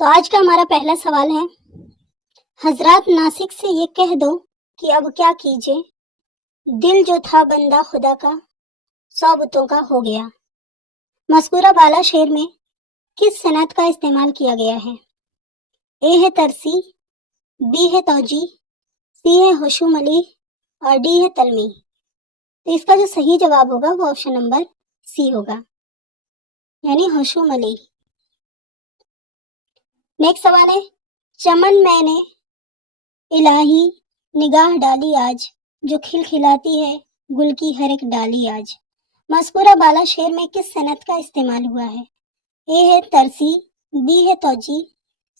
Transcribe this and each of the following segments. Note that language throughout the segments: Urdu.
تو آج کا ہمارا پہلا سوال ہے، حضرات ناسک سے یہ کہہ دو کہ اب کیا کیجے، دل جو تھا بندہ خدا کا 100 بتوں کا ہو گیا۔ مذکورہ بالا شعر میں کس صنعت کا استعمال کیا گیا ہے؟ اے ہے ترسی، بی ہے توجیح، سی ہے حشو ملی اور ڈی ہے تلمی۔ تو اس کا جو صحیح جواب ہوگا وہ آپشن نمبر سی ہوگا، یعنی حشو ملی۔ نیکسٹ سوال ہے، چمن میں نے الہی نگاہ ڈالی آج، جو کھل کھلاتی ہے گل کی ہر ایک ڈالی آج۔ مذکورہ بالا شعر میں کس صنعت کا استعمال ہوا ہے؟ اے ہے ترسی، بی ہے توجیح،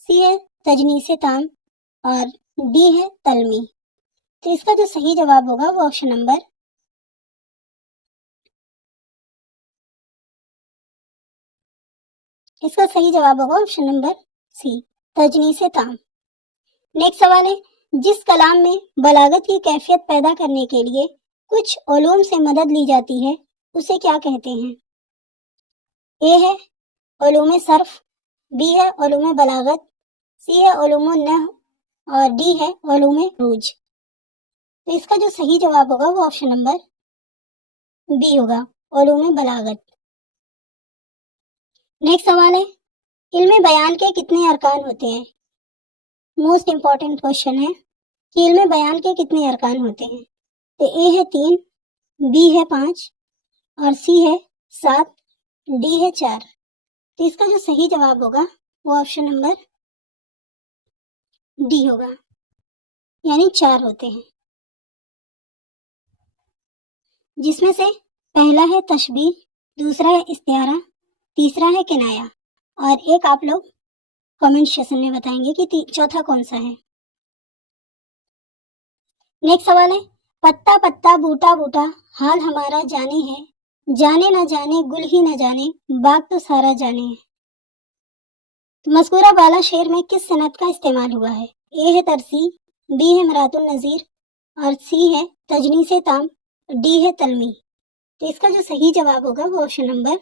سی ہے تجنیس تام اور ڈی ہے تلمی۔ تو اس کا جو صحیح جواب ہوگا وہ آپشن نمبر سی، تجنیس تام۔ نیکسٹ سوال ہے، جس کلام میں بلاغت کی کیفیت پیدا کرنے کے لیے کچھ علوم سے مدد لی جاتی ہے اسے کیا کہتے ہیں؟ اے ہے علوم صرف، بی ہے علوم بلاغت، سی ہے علوم النحو اور ڈی ہے علوم عروج۔ تو اس کا جو صحیح جواب ہوگا وہ آپشن نمبر بی ہوگا، علوم بلاغت۔ نیکسٹ سوال ہے، علم بیان کے کتنے ارکان ہوتے ہیں؟ موسٹ امپورٹنٹ کوشچن ہے کہ علم بیان کے کتنے ارکان ہوتے ہیں؟ تو اے ہے 3، بی ہے 5 اور سی ہے 7، ڈی ہے 4۔ تو اس کا جو صحیح جواب ہوگا وہ آپشن نمبر ڈی ہوگا، یعنی 4 ہوتے ہیں، جس میں سے پہلا ہے تشبیہ، دوسرا ہے استعارہ، تیسرا ہے کنایا اور ایک آپ لوگ کمنٹ سیکشن میں بتائیں گے کہ چوتھا کون سا ہے۔ نیکسٹ سوال ہے، پتا پتا بوٹا بوٹا حال ہمارا جانے ہے، جانے نہ جانے گل ہی نہ جانے باغ تو سارا جانے ہے۔ تو مذکورہ بالا شعر میں کس صنعت کا استعمال ہوا ہے؟ اے ہے ترسی، بی ہے مرات النظیر اور سی ہے تجنیس تام، ڈی ہے تلمی۔ تو اس کا جو صحیح جواب ہوگا وہ option number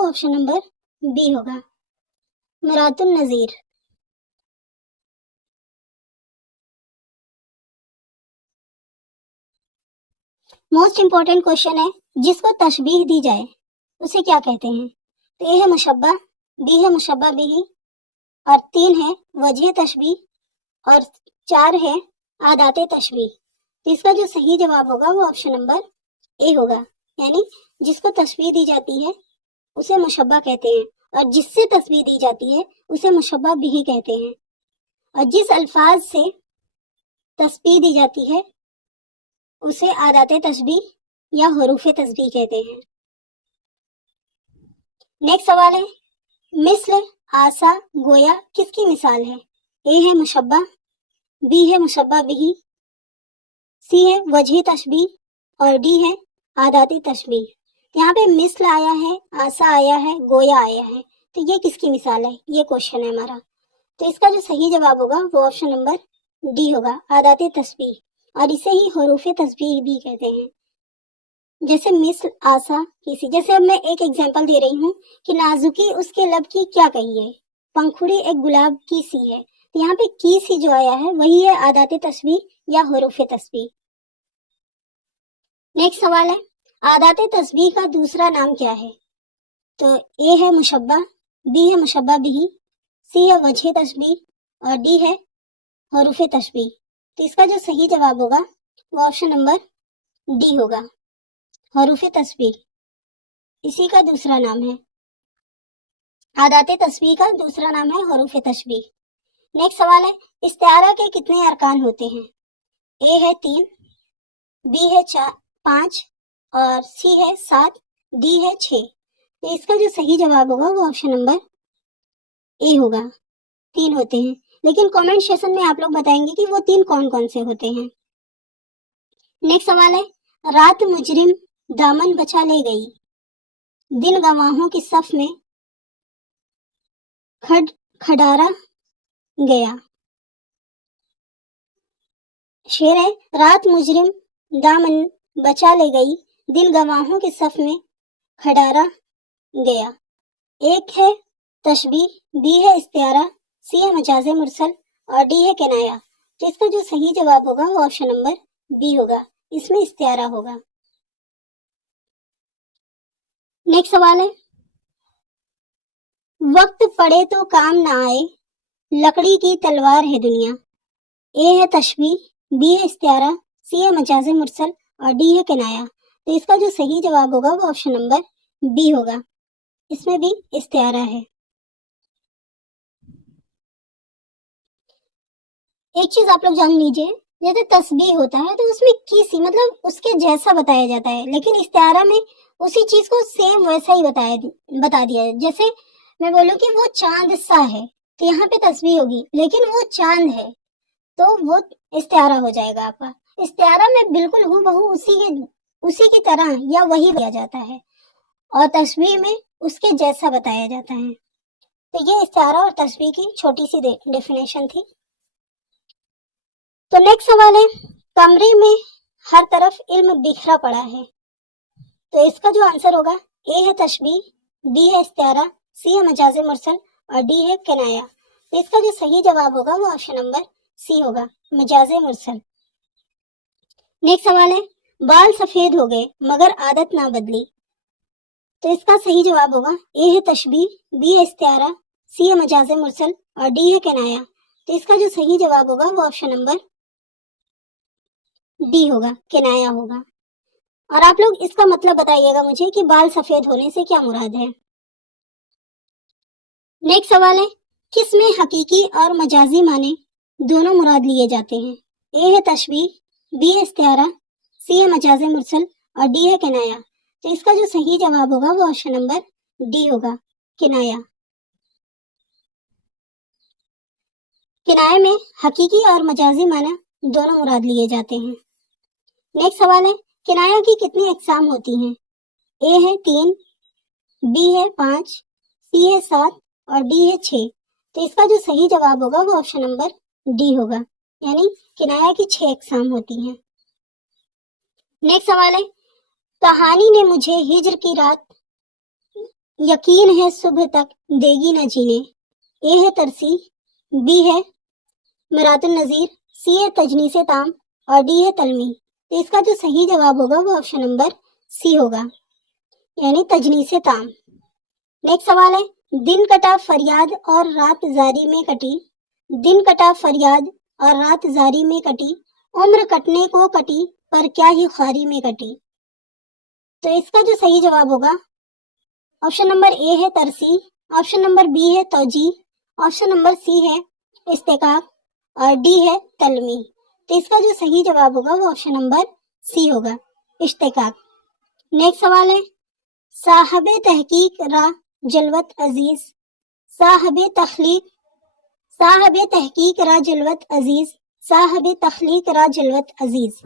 option number be ہوگا، مرات النظیر۔ موسٹ امپورٹنٹ کوشچن ہے، جس کو تشبیہ دی جائے اسے کیا کہتے ہیں؟ تو اے ہے مشبہ، بی ہے مشبہ بھی اور 3 ہے وجہ تشبیہ اور 4 ہے عادات تشبیہ۔ تو اس کا جو صحیح جواب ہوگا وہ آپشن نمبر اے ہوگا، یعنی جس کو تشبیہ دی جاتی ہے اسے مشبہ کہتے ہیں اور جس سے تشبیہ دی جاتی ہے اسے مشبہ بھی کہتے ہیں، اور جس الفاظ سے تشبیہ دی جاتی ہے اسے عادات تشبیہ یا حروف تشبیہ کہتے ہیں۔ نیکسٹ سوال ہے، مثل، آسا، گویا کس کی مثال ہے؟ اے ہے مشبہ، بی ہے مشبہ بھی، سی ہے وجہ تشبیہ اور ڈی ہے عادات تشبیہ۔ یہاں پہ مثل آیا ہے، آسا آیا ہے، گویا آیا ہے، تو یہ کس کی مثال ہے؟ یہ کوشچن ہے ہمارا۔ تو اس کا جو صحیح جواب ہوگا وہ آپشن نمبر ڈی ہوگا، عادات تشبیہ، اور اسے ہی حروف تشبیہ بھی کہتے ہیں۔ جیسے مثل، آسا، کسی، جیسے اب میں ایک ایگزامپل دے رہی ہوں کہ نازکی اس کے لب کی کیا کہی ہے، پنکھڑی ایک گلاب کی سی ہے، تو یہاں پہ کی سی جو آیا ہے وہی ہے عادات تشبیہ یا حروف تشبیہ۔ نیکسٹ سوال ہے، عادات تشبیہ کا دوسرا نام کیا ہے؟ تو اے ہے مشبہ، بی ہے مشبہ بھی، سی ہے وجہ تشبیہ اور ڈی ہے حروف تشبیہ۔ تو اس کا جو صحیح جواب ہوگا وہ آپشن نمبر ڈی ہوگا، حروف تشبیہ، اسی کا دوسرا نام ہے، عادات تشبیہ کا دوسرا نام ہے حروف تشبیہ۔ نیکسٹ سوال ہے، استعارہ کے کتنے ارکان ہوتے ہیں؟ اے ہے 3، بی ہے 5 اور سی ہے 7، ڈی ہے 6۔ تو اس کا جو صحیح جواب ہوگا وہ آپشن نمبر اے ہوگا، 3 ہوتے ہیں، لیکن کامنٹ سیکشن میں آپ لوگ بتائیں گے کہ وہ 3 کون کون سے ہوتے ہیں۔ نیکسٹ سوال ہے، رات مجرم دامن بچا لے گئی، دن گواہوں کی صف میں کھڑارا گیا، شعر ہے رات مجرم دامن بچا لے گئی، دل گواہوں کے صف میں کھڑا گیا. ایک ہے تشبیہ، بی ہے استعارہ، سی ہے مجاز مرسل اور ڈی ہے کنایا. تو اس کا جو صحیح جواب ہوگا وہ آپشن نمبر بی ہوگا، اس میں استعارہ ہوگا. نیکسٹ سوال ہے وقت پڑے تو کام نہ آئے، لکڑی کی تلوار ہے دنیا. اے ہے تشبیہ، بی ہے استعارہ، سی ہے مجاز مرسل اور ڈی ہے کنایا. تو اس کا جو صحیح جواب ہوگا وہ آپشن نمبر بی ہوگا، اس میں بھی استعارہ ہے. ایک چیز آپ لوگ جان لیجئے، جیسے تسبیح ہوتا ہے تو اس میں کسی مطلب اس کے جیسا بتایا جاتا ہے، لیکن استعارہ میں اسی چیز کو سیم ویسا ہی بتا دیا ہے. جیسے میں بولوں کہ وہ چاند سا ہے تو یہاں پہ تسبیح ہوگی، لیکن وہ چاند ہے تو وہ استعارہ ہو جائے گا آپ کا. استعارہ میں بالکل ہو بہو اسی کی طرح یا وہی دیا جاتا ہے، اور تشبیہ میں اس کے جیسا بتایا جاتا ہے. تو یہ استعارہ اور تشبیہ کی چھوٹی سی ڈیفینیشن تھی. تو نیکسٹ سوال ہے کمرے میں ہر طرف علم بکھرا پڑا ہے. تو اس کا جو آنسر ہوگا اے ہے تشبیہ، بی ہے استعارہ، سی ہے مجاز مرسل اور ڈی ہے کنایا. تو اس کا جو صحیح جواب ہوگا وہ آپشن نمبر سی ہوگا، مجاز مرسل. نیکسٹ سوال ہے بال سفید ہو گئے مگر عادت نہ بدلی. تو اس کا صحیح جواب ہوگا اے ہے تشبیہ، بی ہے استعارہ، سی ہے مجاز مرسل اور ڈی ہے کنایا. تو اس کا جو صحیح جواب ہوگا وہ آپشن نمبر ڈی ہوگا، کنایا ہوگا. اور آپ لوگ اس کا مطلب بتائیے گا مجھے کہ بال سفید ہونے سے کیا مراد ہے. نیکسٹ سوال ہے کس میں حقیقی اور مجازی معنی دونوں مراد لیے جاتے ہیں. اے ہے تشبیہ، بی ہے استعارہ، سی ہے مجاز مرسل اور ڈی ہے کنایا. تو اس کا جو صحیح جواب ہوگا وہ آپشن نمبر ڈی ہوگا، کنایا. کنایا میں حقیقی اور مجازی معنی دونوں مراد لیے جاتے ہیں. نیکسٹ سوال ہے کنایا کی کتنی اقسام ہوتی ہیں. اے ہے 3، بی ہے 5، سی ہے 7 اور ڈی ہے 6. تو اس کا جو صحیح جواب ہوگا وہ آپشن نمبر ڈی ہوگا، یعنی کنایا کی 6 اقسام ہوتی ہیں. نیکسٹ سوال ہے کہانی نے مجھے ہجر کی رات یقین ہے صبح تک دے گی نہ جینے. اے ہے ترسی، بی ہے مرات النظیر، سی ہے تجنیس تام اور ڈی ہے تلمی. تو اس کا جو صحیح جواب ہوگا وہ آپشن نمبر سی ہوگا، یعنی تجنیس تام. نیکسٹ سوال ہے دن کٹا فریاد اور رات زاری میں کٹی. دن کٹا فریاد اور رات زاری میں کٹی، عمر کٹنے کو کٹی پر کیا ہی خواری میں کٹی. تو اس کا جو صحیح جواب ہوگا آپشن نمبر اے ہے ترسی، آپشن نمبر بی ہے توجیہ، آپشن نمبر سی ہے استحقاق اور ڈی ہے تلمی. تو اس کا جو صحیح جواب ہوگا وہ آپشن نمبر سی ہوگا، اشتقاق. نیکسٹ سوال ہے صاحب تحقیق را جلوت عزیز، صاحب تحقیق را جلوت عزیز، صاحب تخلیق را جلوت عزیز.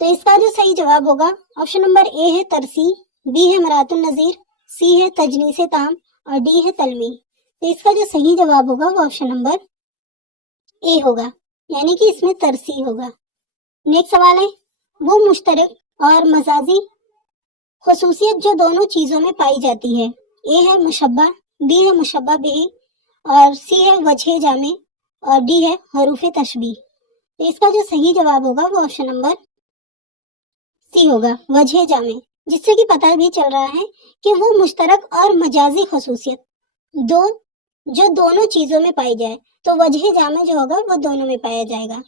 تو اس کا جو صحیح جواب ہوگا آپشن نمبر اے ہے ترسی، بی ہے مرات النظیر، سی ہے تجنیس تام اور ڈی ہے تلمی. تو اس کا جو صحیح جواب ہوگا وہ آپشن نمبر اے ہوگا، یعنی کہ اس میں ترسی ہوگا. نیکسٹ سوال ہے وہ مشترک اور مجازی خصوصیت جو دونوں چیزوں میں پائی جاتی ہے. اے ہے مشبہ، بی ہے مشبہ بھی اور سی ہے وجہ جامع اور ڈی ہے حروف تشبیہ. تو اس کا جو صحیح جواب ہوگا وہ آپشن نمبر سی ہوگا، وجہ جامع، جس سے کہ پتہ بھی چل رہا ہے کہ وہ مشترک اور مجازی خصوصیت جو دونوں چیزوں میں پائی جائے. تو وجہ جامع جو ہوگا وہ دونوں میں پایا جائے گا،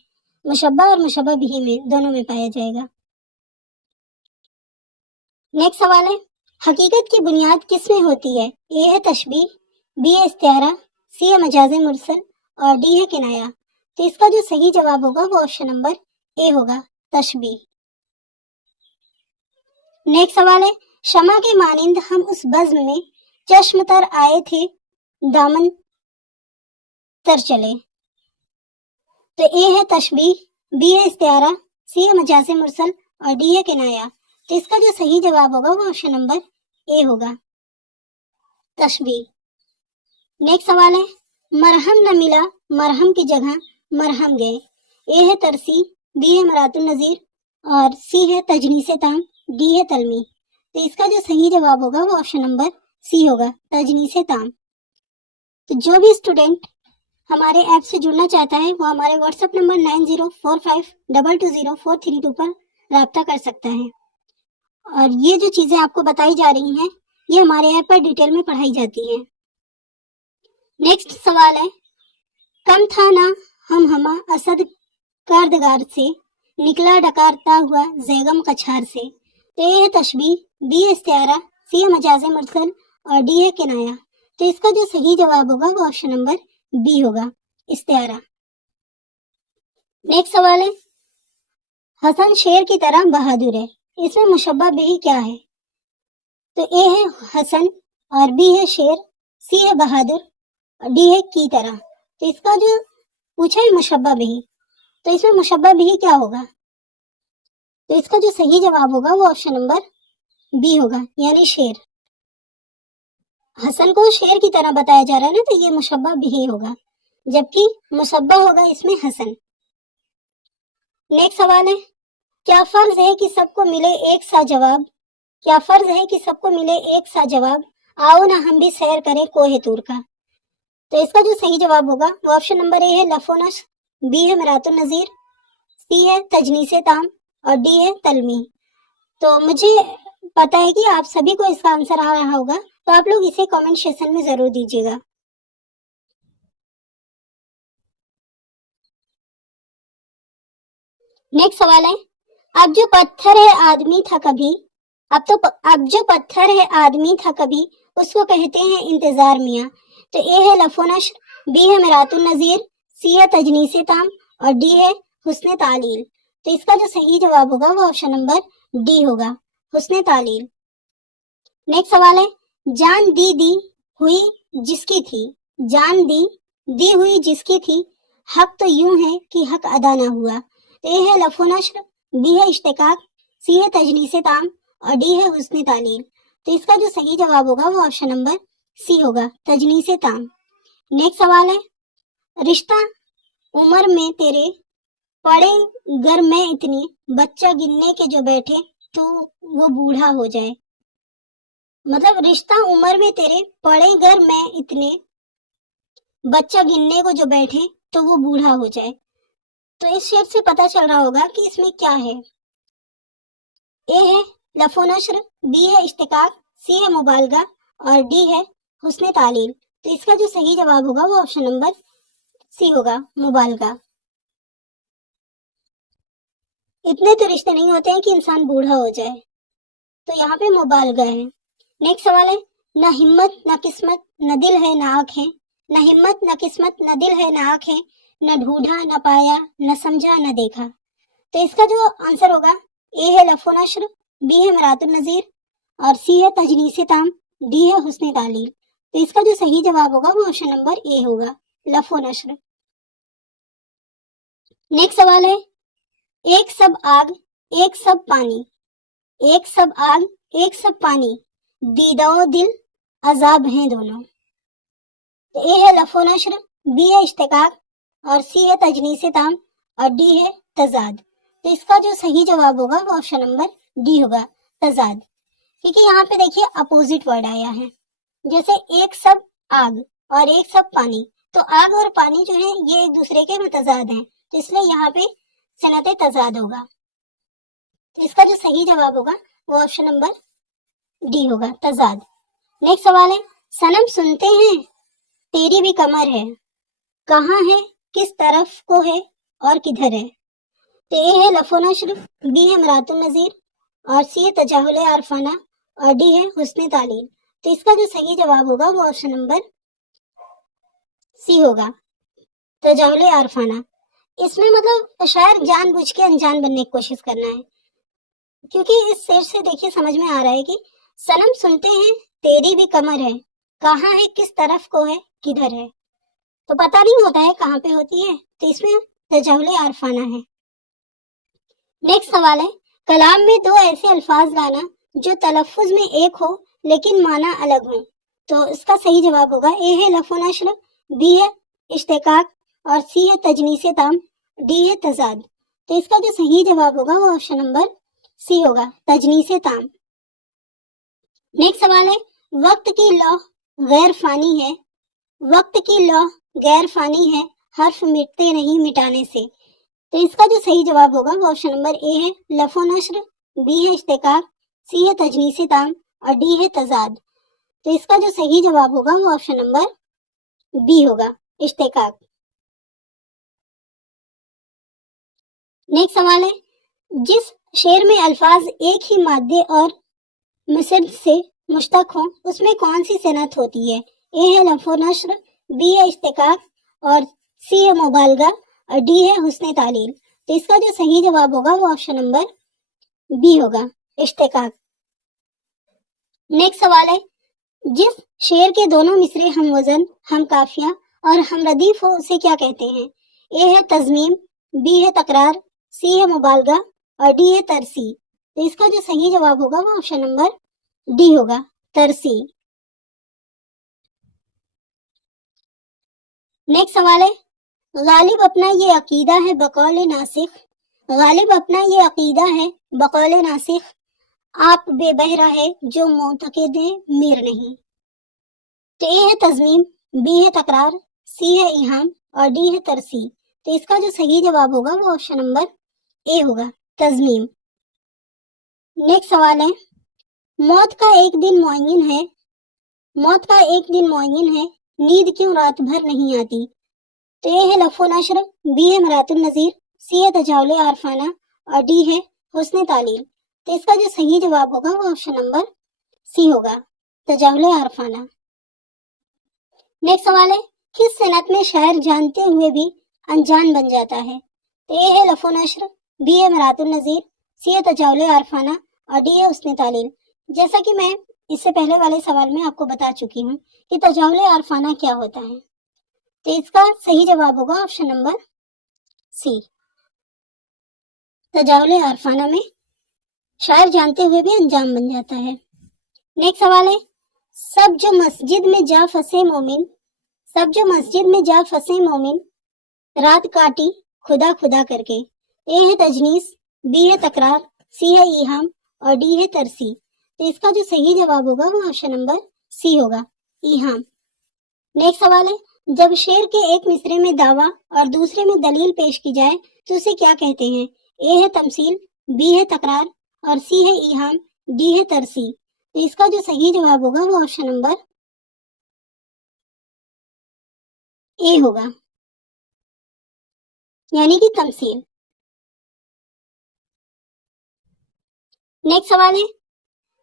مشبہ اور مشبہ بھی میں دونوں میں پایا جائے گا. نیکسٹ سوال ہے حقیقت کی بنیاد کس میں ہوتی ہے. اے ہے تشبیہ، بی ہے استعارہ، سی ہے مجاز مرسل اور ڈی ہے کنایا. تو اس کا جو صحیح جواب ہوگا وہ آپشن نمبر اے ہوگا، تشبیہ. نیکسٹ سوال ہے شمع کے مانند ہم اس بزم میں چشم تر آئے تھے دامن تر چلے. تو اے ہے تشبیہ، بی ہے استعارہ، سی ہے مجاز مرسل اور ڈی ہے کنایا. تو اس کا جو صحیح جواب ہوگا وہ آپشن نمبر اے ہوگا، تشبیہ. نیکسٹ سوال ہے مرہم نہ ملا مرہم کی جگہ مرہم گئے. اے ہے ترسی، بی ہے مرات النظیر اور سی ہے تجنیس تام، ڈی ہے تلمی۔ تو اس کا جو صحیح جواب ہوگا وہ آپشن نمبر سی ہوگا، تجنیس تام۔ تو جو بھی اسٹوڈنٹ ہمارے ایپ سے جڑنا چاہتا ہے وہ ہمارے واٹس ایپ نمبر 9045220432 پر رابطہ کر سکتا ہے۔ اور یہ جو چیزیں آپ کو بتائی جا رہی ہیں یہ ہمارے ایپ پر ڈیٹیل میں پڑھائی جاتی ہیں۔ نیکسٹ سوال ہے، کم تھا نا ہم ہما اسد کاردگار سے، نکلا ڈکارتا ہوا زیغم کچھار سے۔ تو اے ہے تشبیہ، بی ہے استعارہ، سی ہے مجاز مرسل اور ڈی ہے کنایا۔ تو اس کا جو صحیح جواب ہوگا وہ آپشن نمبر بی ہوگا، استعارہ۔ نیکسٹ سوال ہے، حسن شیر کی طرح بہادر ہے، اس میں مشبہ بہ کیا ہے؟ تو اے ہے حسن اور بی ہے شیر، سی ہے بہادر اور ڈی ہے کی طرح۔ تو اس کا جو پوچھا ہے مشبہ بہ، تو اس میں مشبہ بہ کیا ہوگا؟ تو اس کا جو صحیح جواب ہوگا وہ آپشن نمبر بی ہوگا، یعنی شیر۔ حسن کو شیر کی طرح بتایا جا رہا ہے نا، تو یہ مشبہ بہ ہوگا، جبکہ مشبہ ہوگا اس میں حسن۔ نیکسٹ سوال ہے، کیا فرض ہے کہ سب کو ملے ایک سا جواب؟ کیا فرض ہے کہ سب کو ملے ایک سا جواب؟ آؤ نہ ہم بھی سیر کریں کوہ طور کا۔ تو اس کا جو صحیح جواب ہوگا وہ آپشن نمبر اے ہے لف و نشر، بی ہے مرات النظیر، سی ہے تجنیس تام اور ڈی ہے تلمی۔ تو مجھے پتا ہے کہ آپ سبھی کو اس کا آنسر آ رہا ہوگا، تو آپ لوگ اسے کامنٹ سیکشن میں ضرور دیجیے گا۔ نیکسٹ سوال ہے، اب جو پتھر ہے آدمی تھا کبھی، اب جو پتھر ہے آدمی تھا کبھی، اس کو کہتے ہیں انتظار میاں۔ تو اے ہے لف و نشر، بی ہے مرات النظیر، سی ہے تجنیس تام اور ڈی ہے حسن تعلیل۔ تو اس کا جو صحیح جواب ہوگا وہ آپشن نمبر ڈی ہوگا، حسن تعلیل۔ نیکسٹ سوال ہے، جان دی ہوئی جس کی تھی، جان دی ہوئی جس کی تھی، حق تو یوں ہے کہ حق ادا نہ ہوا۔ تو اے ہے لف و نشر، بی ہے اشتقاق، سی ہے تجنیس تام اور ڈی ہے حسن تعلیل۔ تو اس کا جو صحیح جواب ہوگا وہ آپشن نمبر سی ہوگا، تجنیس تام۔ نیکسٹ سوال ہے، رشتہ عمر میں تیرے پڑے گر میں اتنی، بچہ گننے کے جو بیٹھے تو وہ بوڑھا ہو جائے۔ مطلب رشتہ عمر میں تیرے پڑے گر میں اتنے، بچہ گننے کو جو بیٹھے تو وہ بوڑھا ہو جائے۔ تو اس شعر سے پتہ چل رہا ہوگا کہ اس میں کیا ہے۔ اے ہے لف و نشر، بی ہے اشتقاق، سی ہے مبالغہ اور ڈی ہے حسن تعلیل۔ تو اس کا جو صحیح جواب ہوگا وہ آپشن نمبر سی ہوگا، مبالغہ۔ اتنے تو رشتے نہیں ہوتے ہیں کہ انسان بوڑھا ہو جائے، تو یہاں پہ مبالغہ ہے۔ نیکسٹ سوال ہے، نہ ہمت نہ قسمت نہ دل ہے نہ آنکھ ہے، نہ ہمت نہ قسمت نہ دل ہے نہ آنکھ ہے، نہ ڈھونڈا نہ پایا نہ سمجھا نہ دیکھا۔ تو اس کا جو آنسر ہوگا اے ہے لف و نشر، بی ہے مرات النظیر اور سی ہے تجنیس تام، ڈی ہے حسن تعلیل۔ تو اس کا جو صحیح جواب ہوگا وہ آپشن نمبر اے ہوگا، لف و نشر۔ نیکسٹ سوال ہے، ایک سب آگ ایک سب پانی، ایک سب آگ ایک سب پانی، دیدہ و دل عذاب ہیں دونوں۔ تو اے ہے لف و نشر، بی ہے اشتقاق اور سی ہے تجنیس تام اور ڈی ہے تضاد۔ تو اس کا جو صحیح جواب ہوگا وہ آپشن نمبر ڈی ہوگا، تضاد۔ کیونکہ یہاں پہ دیکھیے اپوزٹ ورڈ آیا ہے، جیسے ایک سب آگ اور ایک سب پانی، تو آگ اور پانی جو ہے یہ ایک دوسرے کے متضاد ہیں، تو اس لیے یہاں پہ صنعت تضاد ہوگا۔ تو اس کا جو صحیح جواب ہوگا وہ آپشن نمبر ڈی ہوگا، تضاد۔ نیکسٹ سوال ہے، صنم سنتے ہیں تیری بھی کمر ہے، کہاں ہے کس طرف کو ہے اور کدھر ہے۔ تو اے ہے لف و نشر، بی ہے مرات النظیر اور سی ہے تجاہل عارفانہ اور ڈی ہے حسن تعلیل۔ تو اس کا جو صحیح جواب ہوگا وہ آپشن نمبر سی ہوگا، تجاہل عارفانہ۔ اس میں مطلب شاعر جان بوجھ کے انجان بننے کی کوشش کرنا ہے، کیونکہ اس شعر سے دیکھیے سمجھ میں آ رہا ہے کہ صنم سنتے ہیں تیری بھی کمر ہے، کہاں ہے کس طرف کو ہے کدھر ہے، تو پتہ نہیں ہوتا ہے کہاں پہ ہوتی ہے، تو اس میں تجاہل عارفانہ ہے۔ نیکسٹ سوال ہے، کلام میں دو ایسے الفاظ لانا جو تلفظ میں ایک ہو لیکن معنی الگ ہو۔ تو اس کا صحیح جواب ہوگا اے ہے لف و نشر، بی ہے اشتقاق اور سی ہے تجنیس تام، ڈی ہے تضاد۔ تو اس کا جو صحیح جواب ہوگا وہ آپشن نمبر سی ہوگا، تجنیس تام۔ نیکسٹ سوال ہے، وقت کی لوح غیر فانی ہے، وقت کی لوح غیر فانی ہے، حرف مٹتے نہیں مٹانے سے۔ تو اس کا جو صحیح جواب ہوگا وہ آپشن نمبر اے ہے لف و نشر، بی ہے اشتقاق، سی ہے تجنیس تام اور ڈی ہے تضاد۔ تو اس کا جو صحیح جواب ہوگا وہ آپشن نمبر بی ہوگا، اشتقاق۔ نیکسٹ سوال ہے، جس شعر میں الفاظ ایک ہی مادے اور مسند سے مشتق ہوں اس میں کون سی صنعت ہوتی ہے؟ اے ہے لف و نشر، بی ہے اشتقاق اور سی ہے مبالغہ اور ڈی ہے حسن تعلیل۔ تو اس کا جو صحیح جواب ہوگا وہ آپشن نمبر بی ہوگا، اشتقاق۔ نیکسٹ سوال ہے، جس شعر کے دونوں مصرے ہم وزن، ہم قافیہ اور ہم ردیف ہو اسے کیا کہتے ہیں؟ اے ہے تضمیم، بی ہے تکرار، سی ہے مبالغہ اور ڈی ہے ترسی۔ تو اس کا جو صحیح جواب ہوگا وہ آپشن نمبر ڈی ہوگا، ترسی۔ نیکسٹ سوال ہے، غالب اپنا یہ عقیدہ ہے بقول ناسخ، غالب اپنا یہ عقیدہ ہے بقول ناسخ، آپ بے بہرہ ہے جو معتقد میر نہیں۔ تو اے ہے تضمیم، بی ہے تکرار، سی ہے ایہام اور ڈی ہے ترسی۔ تو اس کا جو صحیح جواب ہوگا وہ آپشن نمبر اے ہوگا، تضمیم۔ نیکسٹ سوال ہے، موت کا ایک دن معین ہے، موت کا ایک دن معین ہے، نیند کیوں رات بھر نہیں آتی؟ تو اے ہے لف و نشر، بی ہے مرات النظیر، سی ہے تجاول عارفانہ اور ڈی ہے حسن تعلیل۔ تو اس کا جو صحیح جواب ہوگا وہ آپشن نمبر سی ہوگا، تجاول عارفانہ۔ نیکسٹ سوال ہے، کس صنعت میں شاعر جانتے ہوئے بھی انجان بن جاتا ہے؟ تو اے ہے لف و نشر، بی ہے مرات النظیر، سی ہے تجاول عارفانہ اور ڈی ہے حسن تعلیل۔ جیسا کہ میں اس سے پہلے والے سوال میں آپ کو بتا چکی ہوں کہ تجاول عارفانہ کیا ہوتا ہے، تو اس کا صحیح جواب ہوگا آپشن نمبر سی، تجاول عارفانہ میں شاعر جانتے ہوئے بھی انجام بن جاتا ہے۔ نیکسٹ سوال ہے، سب جو مسجد میں جا پھنسے مومن، سب جو مسجد میں جا پھنسے مومن، رات کاٹی خدا خدا کر کے۔ اے ہے تجنیس، بی ہے تکرار، سی ہے ایہام اور ڈی ہے ترسی۔ تو اس کا جو صحیح جواب ہوگا وہ آپشن نمبر سی ہوگا، ایہام۔ نیکسٹ سوال ہے، جب شعر کے ایک مصرے میں دعویٰ اور دوسرے میں دلیل پیش کی جائے تو اسے کیا کہتے ہیں؟ اے ہے تمثیل، بی ہے تکرار اور سی ہے ایہام، ڈی ہے ترسی۔ تو اس کا جو صحیح جواب ہوگا وہ آپشن نمبر اے ہوگا، یعنی کہ تمثیل۔ نیکسٹ سوال ہے،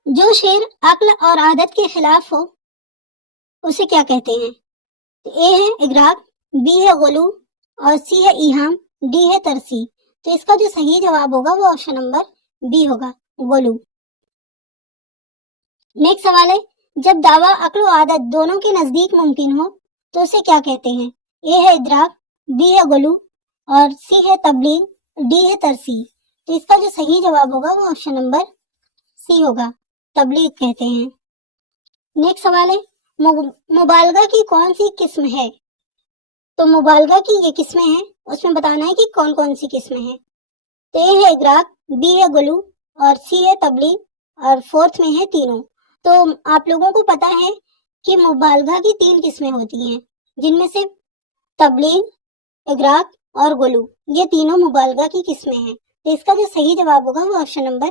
جو شعر عقل اور عادت کے خلاف ہو اسے کیا کہتے ہیں؟ اے ہے اغراق، بی ہے غلو اور سی ہے ایہام، ڈی ہے ترسی۔ تو اس کا جو صحیح جواب ہوگا وہ آپشن نمبر بی ہوگا، غلو۔ نیکسٹ سوال ہے، جب دعویٰ عقل و عادت دونوں کے نزدیک ممکن ہو تو اسے کیا کہتے ہیں؟ اے ہے ادراک، بی ہے غلو اور سی ہے تبلیغ، ڈی ہے ترسی۔ تو اس کا جو صحیح جواب ہوگا وہ آپشن نمبر سی ہوگا، تبلیغ کہتے ہیں۔ نیکسٹ سوال ہے، مبالغہ کی کون سی قسم ہے؟ تو مبالغہ کی یہ قسمیں ہیں، اس میں بتانا ہے کہ کون کون سی قسمیں ہیں۔ تو اے ہے اغراق، بی ہے غلو اور سی ہے تبلیغ اور فورتھ میں ہے تینوں۔ تو آپ لوگوں کو پتا ہے کہ مبالغہ کی 3 قسمیں ہوتی ہیں، جن میں سے تبلیغ، اغراق اور غلو، یہ تینوں مبالغہ کی قسمیں ہیں۔ تو اس کا جو صحیح جواب ہوگا وہ آپشن نمبر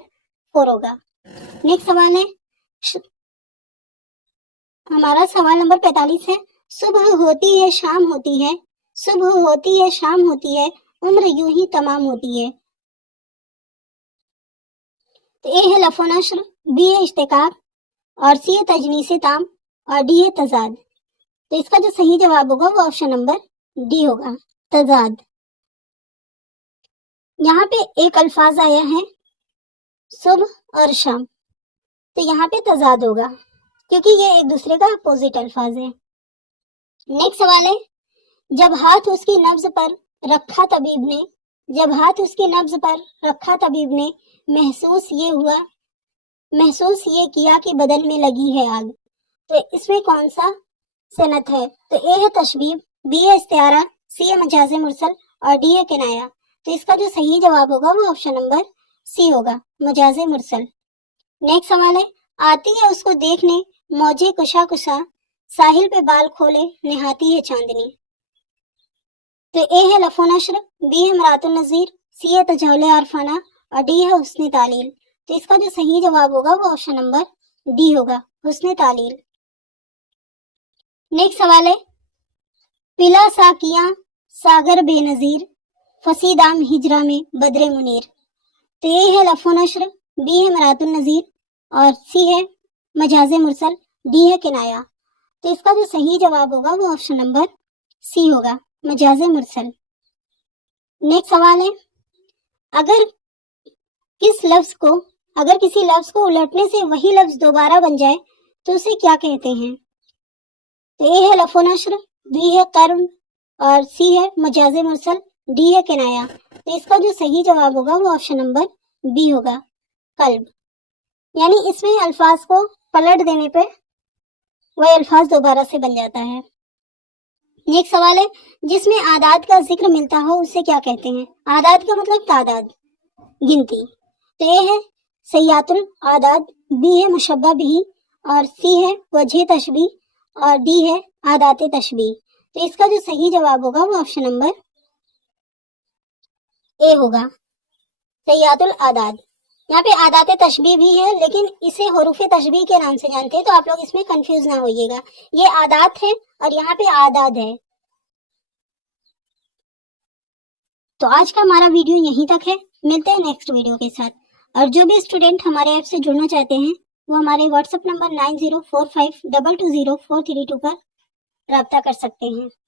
4 ہوگا۔ نیکسٹ سوال ہے، ہمارا سوال نمبر 45 ہے، صبح ہوتی ہے شام ہوتی ہے، صبح ہوتی ہے شام ہوتی ہے، عمر یوں ہی تمام ہوتی ہے۔ تو اے ہے لف و نشر، بی ہے اشتقاق اور سی ہے تجنیس تام اور ڈی ہے تضاد۔ تو اس کا جو صحیح جواب ہوگا وہ آپشن نمبر ڈی ہوگا، تضاد۔ یہاں پہ ایک الفاظ آیا ہے صبح اور شام، تو یہاں پہ تضاد ہوگا کیونکہ یہ ایک دوسرے کا اپوزٹ الفاظ ہے۔ نیکسٹ سوال ہے، جب ہاتھ اس کی نبض پر رکھا طبیب نے، جب ہاتھ اس کی نبض پر رکھا طبیب نے، محسوس یہ کیا کہ بدن میں لگی ہے آگ۔ تو اس میں کون سا صنعت ہے؟ تو اے ہے تشبیہ، بی ہے استعارہ، سی ہے مجاز مرسل اور ڈی ہے کنایا۔ تو اس کا جو صحیح جواب ہوگا وہ آپشن نمبر سی ہوگا، مجاز مرسل۔ نیکسٹ سوال ہے، آتی ہے اس کو دیکھنے موجے کشا کشا، ساحل پہ بال کھولے نہاتی ہے چاندنی۔ تو اے ہے لفظ نشر، بی ہے مرات النظیر، سی ہے تجاہل عارفانہ اور ڈی ہے حسن تعلیل۔ تو اس کا جو صحیح جواب ہوگا وہ آپشن نمبر ڈی ہوگا، حسن تعلیل۔ نیکسٹ سوال ہے، پلا ساکیاں ساگر بے نظیر، فصیح دام ہجرا میں بدر منیر۔ تو یہ ہے لفظ نشر، بی ہے مرات النظیر اور سی ہے مجاز مرسل، ڈی ہے کنایا۔ تو اس کا جو صحیح جواب ہوگا وہ آپشن نمبر سی ہوگا، مجاز مرسل۔ نیکسٹ سوال ہے، اگر کسی لفظ کو الٹنے سے وہی لفظ دوبارہ بن جائے تو اسے کیا کہتے ہیں؟ تو اے ہے لفظ نشر، بی ہے قرن اور سی ہے مجاز مرسل، ڈی ہے کنایا۔ تو اس کا جو صحیح جواب ہوگا وہ آپشن نمبر بی ہوگا، قلب۔ یعنی اس میں الفاظ کو پلٹ دینے پہ وہ الفاظ دوبارہ سے بن جاتا ہے۔ نیکسٹ سوال ہے، جس میں اعداد کا ذکر ملتا ہو اسے کیا کہتے ہیں؟ اعداد کا مطلب تعداد، گنتی۔ تو اے ہے سیات الاعداد، بی ہے مشبہ بھی اور سی ہے وجہ تشبیہ اور ڈی ہے عادات تشبیہ۔ تو اس کا جو صحیح جواب ہوگا وہ آپشن نمبر اے ہوگا، سیات الاعداد۔ یہاں پہ عادات تشبیہ بھی ہے لیکن اسے حروف تشبیہ کے نام سے جانتے ہیں، تو آپ لوگ اس میں کنفیوز نہ ہوئیے گا، یہ عادات ہے اور یہاں پہ اعداد ہے۔ تو آج کا ہمارا ویڈیو یہیں تک ہے، ملتے ہیں نیکسٹ ویڈیو کے ساتھ۔ اور جو بھی اسٹوڈنٹ ہمارے ایپ سے جڑنا چاہتے ہیں وہ ہمارے واٹس ایپ نمبر 9045220432 پر رابطہ کر سکتے ہیں۔